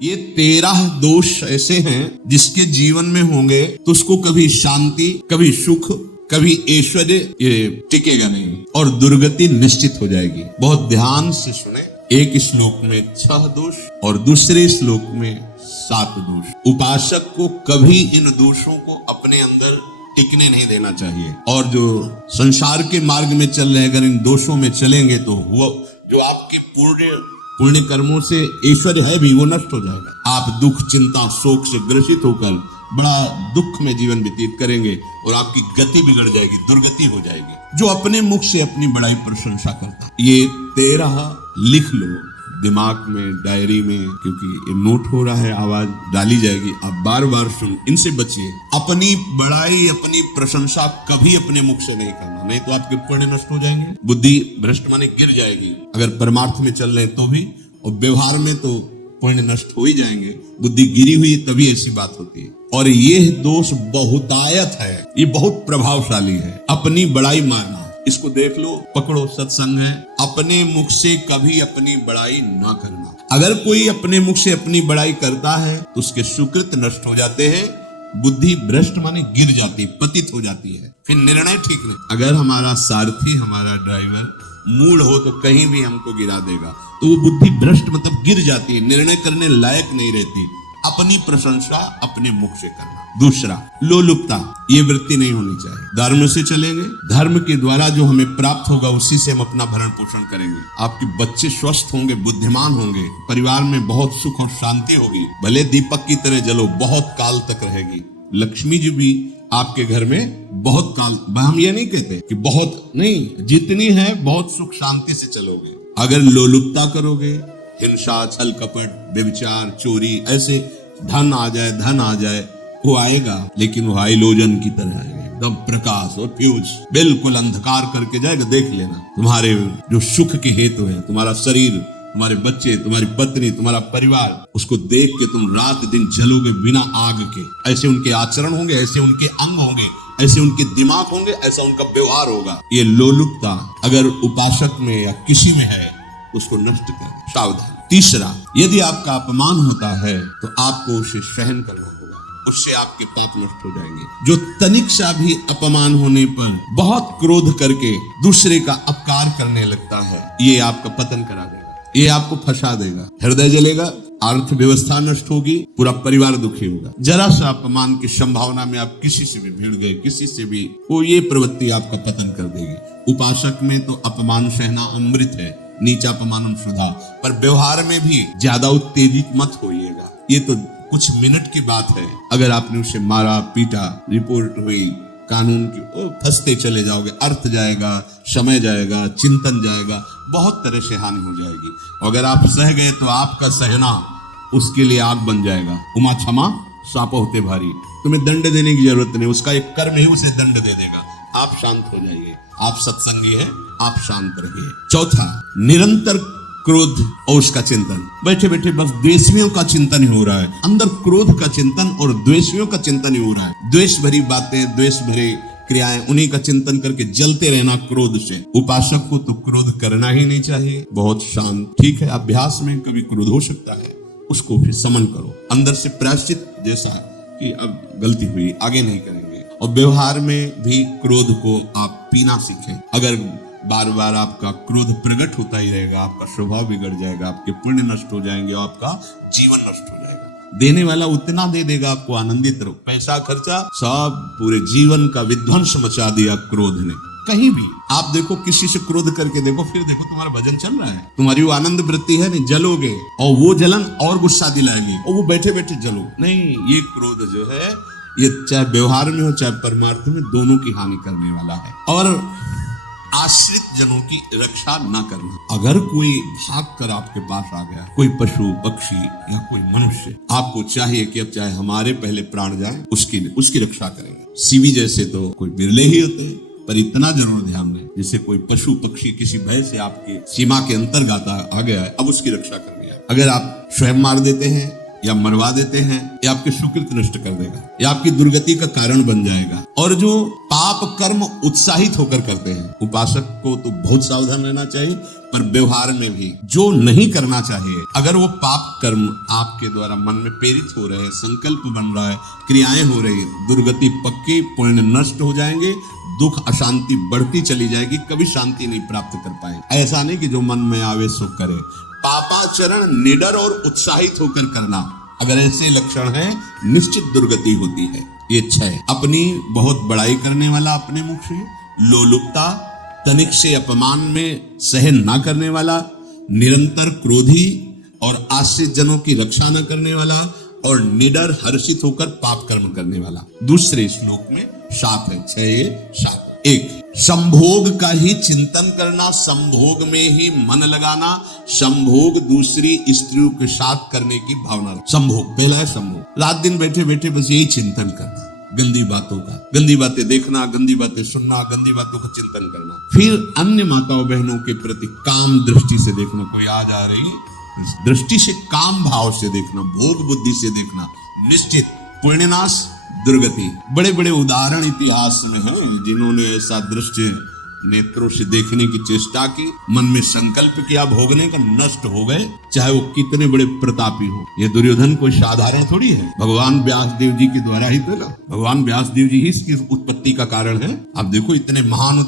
ये 13 दोष ऐसे हैं जिसके जीवन में होंगे तो उसको कभी शांति, कभी सुख, कभी ऐश्वर्य ये टिकेगा नहीं और दुर्गति निश्चित हो जाएगी। बहुत ध्यान से सुने। एक श्लोक में 6 दोष और दूसरे श्लोक में 7 दोष। उपासक को कभी इन दोषों को अपने अंदर टिकने नहीं देना चाहिए। और जो संसार के मार्ग में चल रहे अगर इन दोषों में चलेंगे तो वो जो आपकी पुण्य कर्मों से ऐश्वर्य है भी वो नष्ट हो जाएगा। आप दुख, चिंता, शोक से ग्रसित होकर बड़ा दुख में जीवन व्यतीत करेंगे और आपकी गति बिगड़ जाएगी, दुर्गति हो जाएगी। जो अपने मुख से अपनी बड़ाई प्रशंसा करता है, ये 13 लिख लो दिमाग में, डायरी में, क्योंकि ये नोट हो रहा है, आवाज डाली जाएगी, आप बार बार सुन, इनसे बचिए। अपनी बड़ाई, अपनी प्रशंसा कभी अपने मुख से नहीं करना, नहीं तो आपके पुण्य नष्ट हो जाएंगे, बुद्धि भ्रष्ट माने गिर जाएगी। अगर परमार्थ में चल रहे तो भी, और व्यवहार में तो पुण्य नष्ट हो ही जाएंगे। बुद्धि गिरी हुई तभी ऐसी बात होती है। और ये दोष बहुतायत है, ये बहुत प्रभावशाली है। अपनी बड़ाई मारना, इसको देख लो, पकड़ो, सत्संग है। अपने मुख से कभी अपनी बड़ाई ना करना। अगर कोई अपने मुख से अपनी बड़ाई करता है तो उसके सुकृत नष्ट हो जाते हैं, बुद्धि भ्रष्ट माने गिर जाती, पतित हो जाती है, फिर निर्णय ठीक नहीं। अगर हमारा सारथी, हमारा ड्राइवर मूल हो तो कहीं भी हमको गिरा देगा, तो वो बुद्धि भ्रष्ट मतलब गिर जाती है, निर्णय करने लायक नहीं रहती। अपनी प्रशंसा अपने मुख से करना। दूसरा, लोलुपता, ये वृत्ति नहीं होनी चाहिए। धर्म से चलेंगे, धर्म के द्वारा जो हमें प्राप्त होगा उसी से हम अपना भरण पोषण करेंगे। आपके बच्चे स्वस्थ होंगे, बुद्धिमान होंगे, परिवार में बहुत सुख और शांति होगी, भले दीपक की तरह जलो, बहुत काल तक रहेगी। लक्ष्मी जी भी आपके घर में बहुत काल, हम ये नहीं कहते कि बहुत नहीं, जितनी है बहुत सुख शांति से चलोगे। अगर लोलुपता करोगे, हिंसा, छल कपट, व्यभिचार, चोरी, ऐसे धन आ जाए, वो आएगा, लेकिन वो हाइलोजन की तरह आएगा, एकदम प्रकाश और फ्यूज, बिल्कुल अंधकार करके जाएगा। देख लेना, तुम्हारे जो सुख के हेतु है, तुम्हारा शरीर, तुम्हारे बच्चे, तुम्हारी पत्नी, तुम्हारा परिवार, उसको देख के तुम रात दिन जलोगे बिना आग के। ऐसे उनके आचरण होंगे, ऐसे उनके अंग होंगे, ऐसे उनके दिमाग होंगे, ऐसा उनका व्यवहार होगा। ये लोलुपता अगर उपासक में या किसी में है, उसको नष्ट कर, सावधान। तीसरा, यदि आपका अपमान होता है तो आपको उसे सहन करना होगा, उससे आपके पाप नष्ट हो जाएंगे। जो तनिक सा भी अपमान होने पर बहुत क्रोध करके दूसरे का अपकार करने लगता है, ये आपका पतन करा देगा, ये आपको फंसा देगा, हृदय जलेगा, अर्थव्यवस्था नष्ट होगी, पूरा परिवार दुखी होगा। जरा सा अपमान की संभावना में आप किसी से भी भिड़ गए, किसी से भी, वो ये प्रवृत्ति आपका पतन कर देगी। उपासक में तो अपमान सहना अमृत है, नीचा अपमानम सुधा, पर व्यवहार में भी ज्यादा उत्तेजित मत होइएगा। ये तो कुछ मिनट की बात है, अगर आपने उसे मारा, पीटा, रिपोर्ट हुई, कानून की, फंसते चले जाओगे, अर्थ जाएगा, समय जाएगा, चिंतन जाएगा, बहुत तरह से हानि हो जाएगी। अगर आप सह गए तो आपका सहना उसके लिए आग बन जाएगा। उमा क्षमा साप होते भारी, तुम्हें दंड देने की जरूरत नहीं, उसका एक कर्म ही उसे दंड दे देगा। आप शांत हो जाइए, आप सत्संगी हैं, आप शांत रहिए। चौथा, निरंतर क्रोध और उसका चिंतन। बैठे बैठे बस द्वेषियों का चिंतन ही हो रहा है, अंदर क्रोध का चिंतन और द्वेषियों का चिंतन ही हो रहा है। द्वेष भरी बातें, द्वेष भरी क्रियाएं, उन्हीं का चिंतन करके जलते रहना क्रोध से। उपासक को तो क्रोध करना ही नहीं चाहिए, बहुत शांत। ठीक है, अभ्यास में कभी क्रोध हो सकता है, उसको फिर समन करो, अंदर से प्रायश्चित, जैसा कि अब गलती हुई, आगे नहीं करेंगे। और व्यवहार में भी क्रोध को आप पीना सीखें। अगर बार बार आपका क्रोध प्रकट होता ही रहेगा, आपका स्वभाव बिगड़ जाएगा, आपके पुण्य नष्ट हो जाएंगे और आपका जीवन नष्ट हो जाएगा। देने वाला उतना दे देगा, आपको आनंदित रहो, पैसा खर्चा सब पूरे जीवन का विध्वंस मचा दिया क्रोध ने। कहीं भी आप देखो, किसी से क्रोध करके देखो, फिर देखो तुम्हारा भजन चल रहा है, तुम्हारी वो आनंद वृत्ति है नहीं, जलोगे और वो जलन और गुस्सा दिलाएगी और वो बैठे बैठे जलो नहीं। ये क्रोध जो है, ये चाहे व्यवहार में हो चाहे परमार्थ में, दोनों की हानि करने वाला है। और आश्रित जनों की रक्षा न करना। अगर कोई भाग कर आपके पास आ गया, कोई पशु पक्षी या कोई मनुष्य, आपको चाहिए कि अब चाहे हमारे पहले प्राण जाए, उसकी रक्षा करेंगे। सीवी जैसे तो कोई बिरले ही होते हैं, पर इतना जरूर ध्यान दें, जैसे कोई पशु पक्षी किसी भय से आपके सीमा के अंतर्गत आ गया है, अब उसकी रक्षा करनी है। अगर आप स्वयं मार देते हैं या मरवा देते हैं, या आपके सुकृत नष्ट कर देगा, या आपकी दुर्गति का कारण बन जाएगा। और जो पाप कर्म उत्साहित होकर करते हैं, उपासक को तो बहुत सावधान रहना चाहिए, पर व्यवहार में भी जो नहीं करना चाहिए, अगर वो पाप कर्म आपके द्वारा मन में प्रेरित हो रहे हैं, संकल्प बन रहा है, क्रियाएं हो रही है, दुर्गति पक्की, पुण्य नष्ट हो जाएंगे, दुख अशांति बढ़ती चली जाएगी, कभी शांति नहीं प्राप्त कर पाएंगे। ऐसा नहीं कि जो मन में आवे सो करे। पापाचरण निडर और उत्साहित होकर करना, अगर ऐसे लक्षण हैं, निश्चित दुर्गति होती है। ये 6, अपनी बहुत बड़ाई करने वाला अपने मुख से, लोलुपता, तनिक से अपमान में सहन ना करने वाला, निरंतर क्रोधी और आश्रित जनों की रक्षा न करने वाला, और निडर हर्षित होकर पाप कर्म करने वाला। दूसरे श्लोक में 7 है, 6 7। 1, संभोग का ही चिंतन करना, संभोग में ही मन लगाना, संभोग दूसरी स्त्रियों के साथ करने की भावना। संभोग, पहला है संभोग, रात दिन बैठे बैठे बस यही चिंतन करना, गंदी बातों का, गंदी बातें देखना, गंदी बातें सुनना, गंदी बातों का चिंतन करना। फिर अन्य माताओं बहनों के प्रति काम दृष्टि से देखना, कोई आ जा रही दृष्टि से, काम भाव से देखना, भोग बुद्धि से देखना, निश्चित पुण्यनाश, दुर्गति। बड़े बड़े उदाहरण इतिहास में हैं जिन्होंने ऐसा दृश्य नेत्रों से देखने की चेष्टा की, मन में संकल्प किया, भोगने का, नष्ट हो गए, चाहे वो कितने बड़े प्रतापी हो। ये दुर्योधन कोई साधारण थोड़ी है, भगवान व्यासदेव जी के द्वारा ही तो ना, भगवान व्यासदेव जी ही इसकी उत्पत्ति का कारण है। आप देखो इतने महान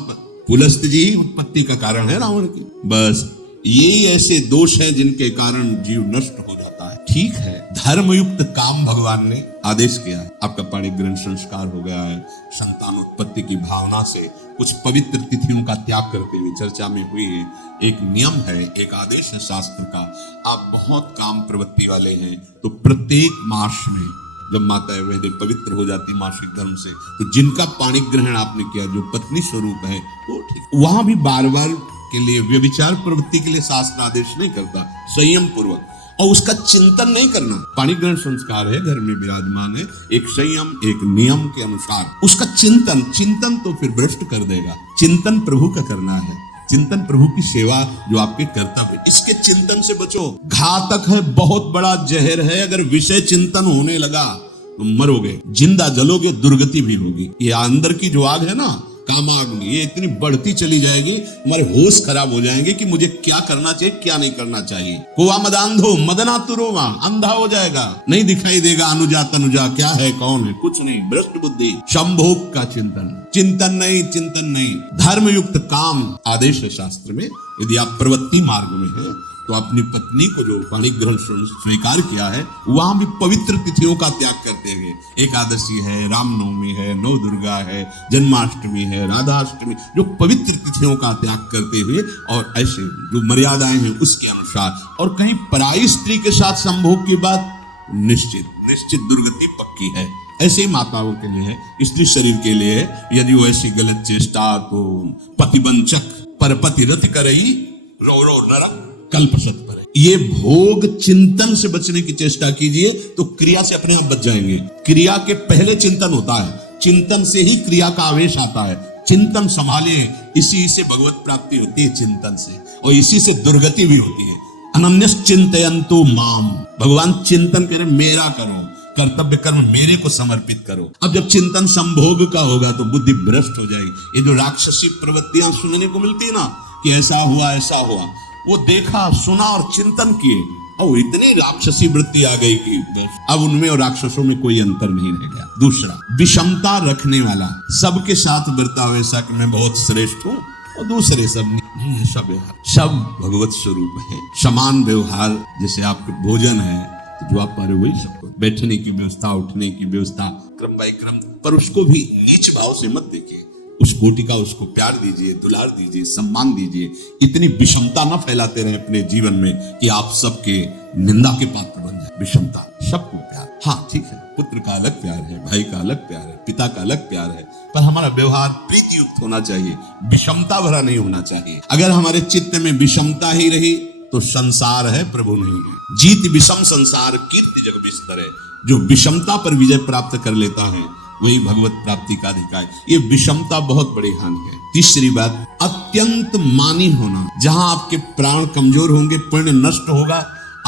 पुलस्त जी ही उत्पत्ति का कारण है रावण की। बस यही ऐसे दोष हैं जिनके कारण जीव नष्ट हो जाता है। ठीक है, धर्मयुक्त काम भगवान ने आदेश किया है, आपका पाणिग्रहण संस्कार हो गया है, संतानोत्पत्ति की भावना से कुछ पवित्र तिथियों का त्याग करते हुए चर्चा में हुई है। एक नियम है, एक आदेश है शास्त्र का। आप बहुत काम प्रवृत्ति वाले हैं तो प्रत्येक मास में जब माता वैद्य पवित्र हो जाती मासिक धर्म से, तो जिनका पाणिग्रहण आपने किया, जो पत्नी स्वरूप है, वो ठीक, वहां भी बार बार के लिए व्यभिचार प्रवृत्ति के लिए शास्त्र आदेश नहीं करता, संयम पूर्वक, और उसका चिंतन नहीं करना। पाणिग्रहण संस्कार है, घर में विराजमान है, एक संयम, एक नियम के अनुसार उसका चिंतन तो फिर भ्रष्ट कर देगा। चिंतन प्रभु का करना है, चिंतन प्रभु की सेवा जो आपके कर्तव्य, इसके चिंतन से बचो। घातक है, बहुत बड़ा जहर है, अगर विषय चिंतन होने लगा तो मरोगे, जिंदा जलोगे, दुर्गति भी होगी। ये अंदर की जो आग है ना, कामाग्नि, ये इतनी बढ़ती चली जाएगी, हमारे होश खराब हो जाएंगे कि मुझे क्या करना चाहिए, क्या नहीं करना चाहिए। कोवा मदांधो मदनातुरोवा, अंधा हो जाएगा, नहीं दिखाई देगा अनुजा तनुजा, क्या है कौन है, कुछ नहीं, भ्रष्ट बुद्धि। संभोग का चिंतन नहीं। धर्मयुक्त काम आदेश है शास्त्र में। यदि आप प्रवृत्ति मार्ग में है तो अपनी पत्नी को जो पाणिग्रहण स्वीकार किया है, वहां भी पवित्र तिथियों का त्याग करते हुए, एकादशी है, रामनवमी है, नव दुर्गा है, जन्माष्टमी है, राधाष्टमी, जो पवित्र तिथियों का त्याग करते हुए और ऐसे जो मर्यादाएं हैं उसके अनुसार, और कहीं पराई स्त्री के साथ संभोग की बात, निश्चित दुर्गति पक्की है। ऐसे माताओं के लिए है, स्त्री शरीर के लिए है। यदि वो ऐसी गलत चेष्टा तो पतिवंचक परपति रति करई रो नरा कल्पसत पर। ये भोग चिंतन से बचने की चेष्टा कीजिए तो क्रिया से अपने आप बच जाएंगे। क्रिया के पहले चिंतन होता है, चिंतन से ही क्रिया का आवेश आता है। चिंतन संभाले, इसी से भगवत प्राप्ति होती है, चिंतन से, और इसी से दुर्गति भी होती है। अनन्यस चिंतयन्तु माम, भगवान चिंतन करें, मेरा करो, कर्तव्य कर्म मेरे को समर्पित करो। अब जब चिंतन संभोग का होगा तो बुद्धि भ्रष्ट हो जाएगी। ये जो राक्षसी प्रवृत्तियां सुनने को मिलती है ना, कि ऐसा हुआ, वो देखा, सुना और चिंतन किए, और इतनी राक्षसी वृत्ति आ गई कि अब उनमें और राक्षसों में कोई अंतर नहीं रह गया। दूसरा, विषमता रखने वाला, सबके साथ बर्ताव ऐसा कि मैं बहुत श्रेष्ठ हूँ और दूसरे सब नहीं है। सब भगवत स्वरूप है। समान व्यवहार, जैसे आपके भोजन है तो जो आप पा रहे हो वही सबको, बैठने की व्यवस्था, उठने की व्यवस्था, क्रम बाय क्रम, पर उसको भी नीच भाव से मत देखिए। उस कोटि का उसको प्यार दीजिए, दुलार दीजिए, सम्मान दीजिए। इतनी विषमता न फैलाते रहे अपने जीवन में कि आप सबके निंदा के पात्र बन जाए। विषमता, सबको प्यार, हाँ ठीक है, पुत्र का अलग प्यार है, भाई का अलग प्यार है, पिता का अलग प्यार है, पर हमारा व्यवहार प्रीति युक्त होना चाहिए, विषमता भरा नहीं होना चाहिए। अगर हमारे चित्त में विषमता ही रही तो संसार है, प्रभु नहीं है। जीत विषम संसार, कीर्ति जग बिस्तर है। जो विषमता पर विजय प्राप्त कर लेता है वही भगवत प्राप्ति का अधिकार। ये विषमता बहुत बड़ी हानि है। तीसरी बात, अत्यंत मानी होना। जहां आपके प्राण कमजोर होंगे, पुण्य नष्ट होगा,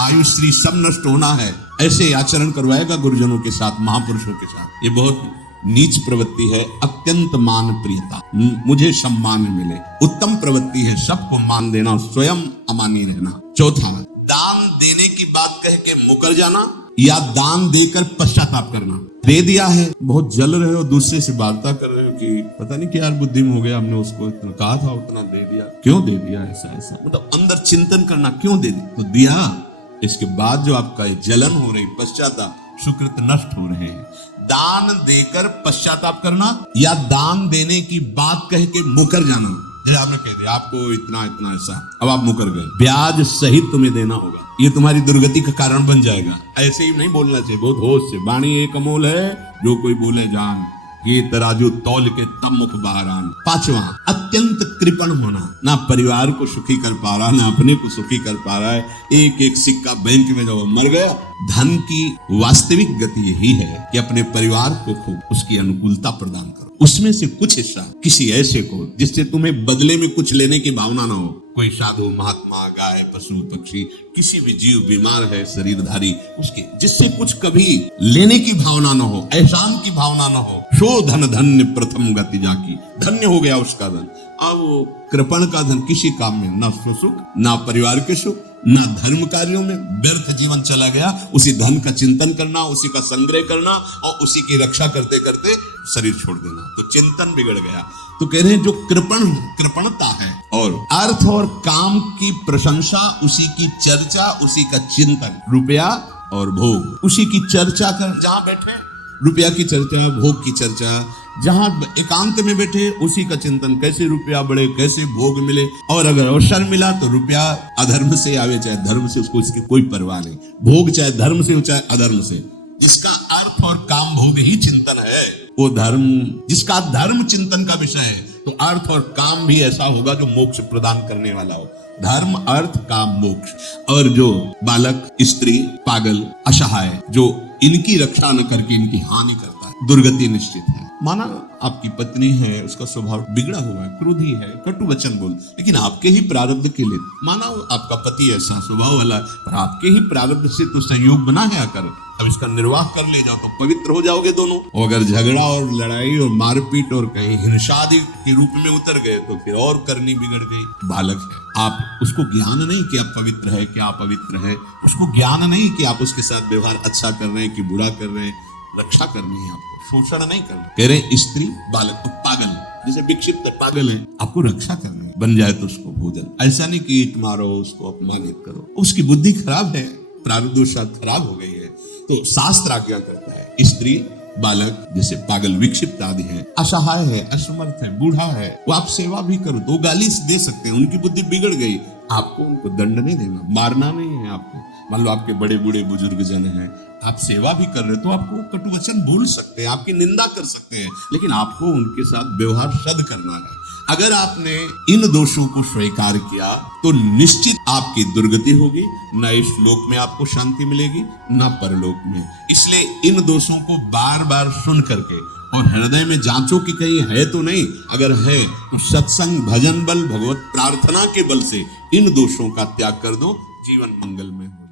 आयु श्री सब नष्ट होना है, ऐसे आचरण करवाएगा गुरुजनों के साथ, महापुरुषों के साथ। ये बहुत नीच प्रवृत्ति है। अत्यंत मान प्रियता, मुझे सम्मान मिले। उत्तम प्रवृत्ति है सबको मान देना, स्वयं अमानी रहना। चौथा, दान देने की बात कह के मुकर जाना या दान देकर पश्चाताप करना। दे दिया है, बहुत जल रहे हो, दूसरे से वार्ता कर रहे हो कि पता नहीं क्या बुद्धि में हो गया, हमने उसको इतना कहा था, उतना दे दिया, क्यों दे दिया, ऐसा ऐसा, मतलब अंदर चिंतन करना, क्यों दे दिया, तो दिया। इसके बाद जो आपका जलन हो रही, पश्चाताप, सुकृत नष्ट हो रहे हैं। दान देकर पश्चाताप करना या दान देने की बात कह के मुकर जाना। आपने कह दिया आपको इतना इतना ऐसा, अब आप मुकर गए, ब्याज सहित तुम्हें देना होगा, ये तुम्हारी दुर्गति का कारण बन जाएगा। ऐसे ही नहीं बोलना चाहिए, बहुत होश से। वाणी एक अमोल है, जो कोई बोले जान, ये तराजू तौल के तब मुख बाहर आन। पांचवा, अत्यंत कृपण होना, ना परिवार को सुखी कर पा रहा, ना अपने को सुखी कर पा रहा है। एक एक सिक्का बैंक में जब मर गया। धन की वास्तविक गति यही है कि अपने परिवार को खूब उसकी अनुकूलता प्रदान करो, उसमें से कुछ हिस्सा किसी ऐसे को जिससे तुम्हें बदले में कुछ लेने की भावना ना हो। कोई साधु महात्मा, गाय, पशु, पक्षी, किसी भी जीव बीमार है, शरीरधारी, उसके जिससे कुछ कभी लेने की भावना न हो, एहसान की भावना न हो। शो धन धन्य प्रथम गति जाकी, धन्य हो गया उसका धन। अब कृपण का धन किसी काम में ना सुख, ना परिवार के सुख, ना धर्म कार्यों में, व्यर्थ जीवन चला गया। उसी धन का चिंतन करना, उसी का संग्रह करना और उसी की रक्षा करते करते शरीर छोड़ देना, तो चिंतन बिगड़ गया। तो कह रहे हैं जो कृपणता है और अर्थ और काम की प्रशंसा, उसी की चर्चा, उसी का चिंतन, रुपया और भोग, उसी की चर्चा कर। जहां बैठे रुपया की चर्चा, भोग की चर्चा, जहां एकांत में बैठे उसी का चिंतन, कैसे रुपया बढ़े, कैसे भोग मिले। और अगर अवसर मिला तो रुपया अधर्म से आवे चाहे धर्म से, उसको इसकी कोई परवाह नहीं। भोग चाहे धर्म से हो चाहे अधर्म से, जिसका अर्थ और काम भोग ही चिंतन है, वो धर्म, जिसका धर्म चिंतन का विषय है, तो अर्थ और काम भी ऐसा होगा जो मोक्ष प्रदान करने वाला हो। धर्म, अर्थ, काम, मोक्ष। और जो बालक, स्त्री, पागल, असहाय, जो इनकी रक्षा न करके इनकी हानि करता है, दुर्गति निश्चित है। माना आपकी पत्नी है, उसका स्वभाव बिगड़ा हुआ है, क्रोधी है, कटु वचन बोल, लेकिन आपके ही प्रारब्ध के लिए, माना आपका पति ऐसा स्वभाव वाला, पर आपके ही प्रारब्ध से तो संयोग बना है आकर, अब इसका निर्वाह कर ले जाओ तो पवित्र हो जाओगे दोनों। और अगर झगड़ा और लड़ाई और मारपीट और कहीं हिंसादि के रूप में उतर गए तो फिर और करनी बिगड़ गई। बालक है, आप उसको ज्ञान नहीं कि आप पवित्र है, क्या पवित्र है, उसको ज्ञान नहीं कि आप उसके साथ व्यवहार अच्छा कर रहे हैं कि बुरा कर रहे हैं। रक्षा करनी है आपको, शोषण नहीं करना। कह रहे स्त्री, बालक तो पागल, जैसे विक्षिप्त पागल है, आपको रक्षा करनी है। बन जाए तो उसको भोजन, ऐसा नहीं कि ईंट मारो, उसको अपमानित करो, उसकी बुद्धि खराब है, प्रारब्ध खराब हो गई है। तो शास्त्र आज्ञा करता है, स्त्री, बालक जैसे पागल, विक्षिप्त आदि है, असहाय है, असमर्थ है, बूढ़ा है, वो आप सेवा भी करो, दो गाली दे सकते हैं, उनकी बुद्धि बिगड़ गई, आपको उनको दंड नहीं देना, मारना नहीं है आपको। मान लो आपके बड़े बूढ़े बुजुर्ग जन हैं, आप सेवा भी कर रहे हो तो आपको कटु वचन बोल सकते हैं, आपकी निंदा कर सकते हैं, लेकिन आपको उनके साथ व्यवहार सद करना है। अगर आपने इन दोषों को स्वीकार किया तो निश्चित आपकी दुर्गति होगी, न इस लोक में आपको शांति मिलेगी न परलोक में। इसलिए इन दोषों को बार बार सुन करके और हृदय में जांचो कि कहीं है तो नहीं, अगर है तो सत्संग, भजन बल, भगवत प्रार्थना के बल से इन दोषों का त्याग कर दो, जीवन मंगल में हो।